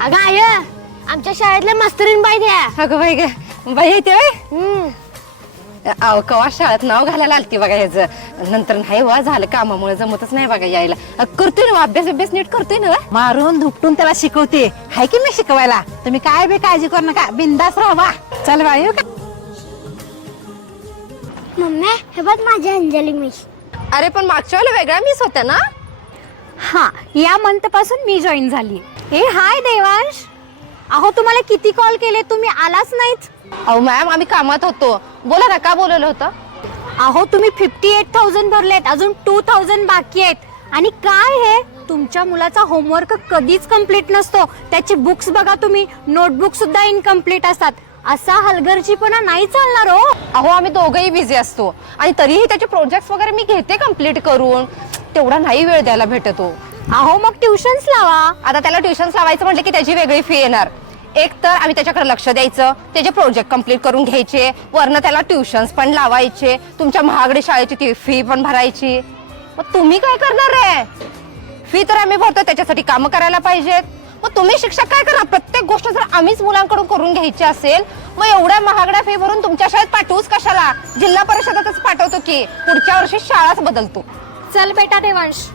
अगं आय आमच्या शाळेतल्या मास्तरीन बाई द्या. अगं बाई ग बाई येते अहो कवा शाळेत नाव घालायला आलती बघा ह्याचं. नंतर नाही वा झालं कामामुळे जमतच नाही बघा यायला. करतोय ना अभ्यास नीट करतोय ना. मारून धुपटून त्याला शिकवते. हाय की मी शिकवायला. तुम्ही काय बी काळजी करू नका. बिंदास राहा. चल बाई येऊ का? मम्मी हे बघ माझी अंजली मिस. अरे पण मागच्या वेळेला वेगळा मिस होत्या ना. हा या मंथ पासून मी जॉईन झाली. ए हाय देवांश. अहो तुम्हाला किती कॉल केले तुम्ही आलाच नाहीत. अहो मॅम आम्ही कामात होतो. बोला ना का बोलवलं होतं. अहो तुम्ही 58,000 भरलेत अजून 2,000 बाकी आहेत. आणि काय हे तुमच्या मुलाचा होमवर्क कधीच कंप्लीट नसतो. त्याची बुक्स बघा तुम्ही नोटबुक सुद्धा इनकम्प्लीट असतात. असा हलगर्जीपणा नाही चालणार हो. अहो आम्ही दोघंही बिझी असतो आणि तरीही त्याचे प्रोजेक्ट्स वगैरे मी घेते कम्प्लीट करून. तेवढा नाही वेळ द्यायला भेटतो. अहो मग ट्युशन्स लावा. आता त्याला ट्युशन्स लावायचं म्हटलं की त्याची वेगळी फी येणार. एक तर आम्ही त्याच्याकडे लक्ष द्यायचं, त्याचे प्रोजेक्ट कम्प्लीट करून घ्यायचे, वरनं त्याला ट्युशन्स पण लावायचे, तुमच्या महागडी शाळेची ती फी पण भरायची. मग तुम्ही काय करणार आहे. फी तर आम्ही भरतो त्याच्यासाठी कामं करायला पाहिजेत. मग तुम्ही शिक्षक काय करा. प्रत्येक गोष्ट जर आम्हीच मुलांकडून करून घ्यायची असेल मग एवढ्या महागड्या फी भरून तुमच्या शाळेत पाठवूच कशाला. जिल्हा परिषदेतच पाठवतो की पुढच्या वर्षी शाळाच बदलतो. चल बेटा देवांश.